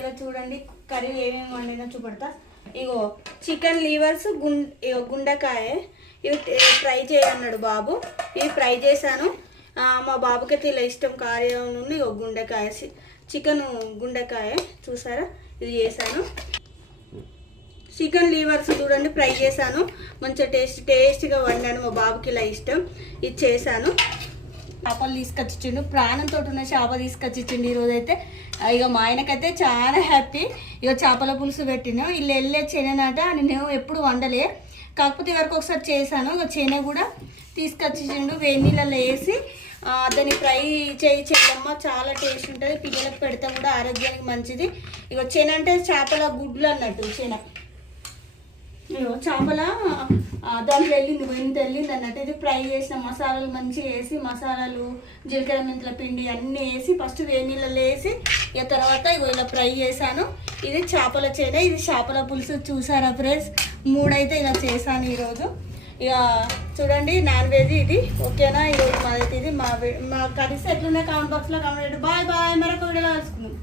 ఇలా చూడండి కర్రీ ఏమేమి వండినా చూపెడతా. ఇగో చికెన్ లీవర్స్ గుండెకాయ ఇవి ఫ్రై చేయన్నాడు బాబు. ఇవి ఫ్రై చేశాను. మా బాబుకి ఇలా ఇష్టం కారం నుండి గుండెకాయ చికెన్ గుండెకాయ చూసారా ఇది చేశాను. చికెన్ లీవర్స్ చూడండి ఫ్రై చేశాను. మంచిగా టేస్టీగా వండాను. మా బాబుకి ఇలా ఇష్టం. ఇది చేశాను. చేపలు తీసుకొచ్చిచ్చిండు. ప్రాణంతో ఉన్న చేప తీసుకొచ్చిచ్చిండు ఈరోజు అయితే. ఇక మా ఆయనకైతే చాలా హ్యాపీ. ఇక చేపల పులుసు పెట్టినా వీళ్ళు వెళ్ళే చెననట నేను ఎప్పుడు వండలే, కాకపోతే వరకు ఒకసారి చేశాను. ఇక చెనె కూడా తీసుకొచ్చిచ్చిండు. వేడి నీళ్ళలో వేసి దాన్ని ఫ్రై చేయమ్మా, చాలా టేస్ట్ ఉంటుంది. పిల్లలకు పెడితే కూడా ఆరోగ్యానికి మంచిది. ఇక చెన అంటే చేపల గుడ్లు అన్నట్టు. చెన చేపల దాంట్లో వెళ్ళింది అన్నట్టు. ఇది ఫ్రై చేసిన మసాలాలు మంచిగా వేసి, మసాలాలు జీలకర్ర మెంతుల పిండి అన్నీ వేసి ఫస్ట్ వేడి నీళ్ళలో వేసి ఇక తర్వాత ఇలా ఫ్రై చేశాను. ఇది చేపల చేన, ఇది చేపల పులుసు. చూసారా ఫ్రెండ్స్, 3 అయితే ఇలా చేశాను ఈరోజు. ఇక చూడండి నాన్ వెజ్ ఇది. ఓకేనా, ఈరోజు మాదైతే ఇది. మా కర్రీస్ ఎట్లున్నాయి కామెంట్ బాక్స్లో కామెంట్. బాయ్ మరొక వీడియోలో కలుసుకుందాం.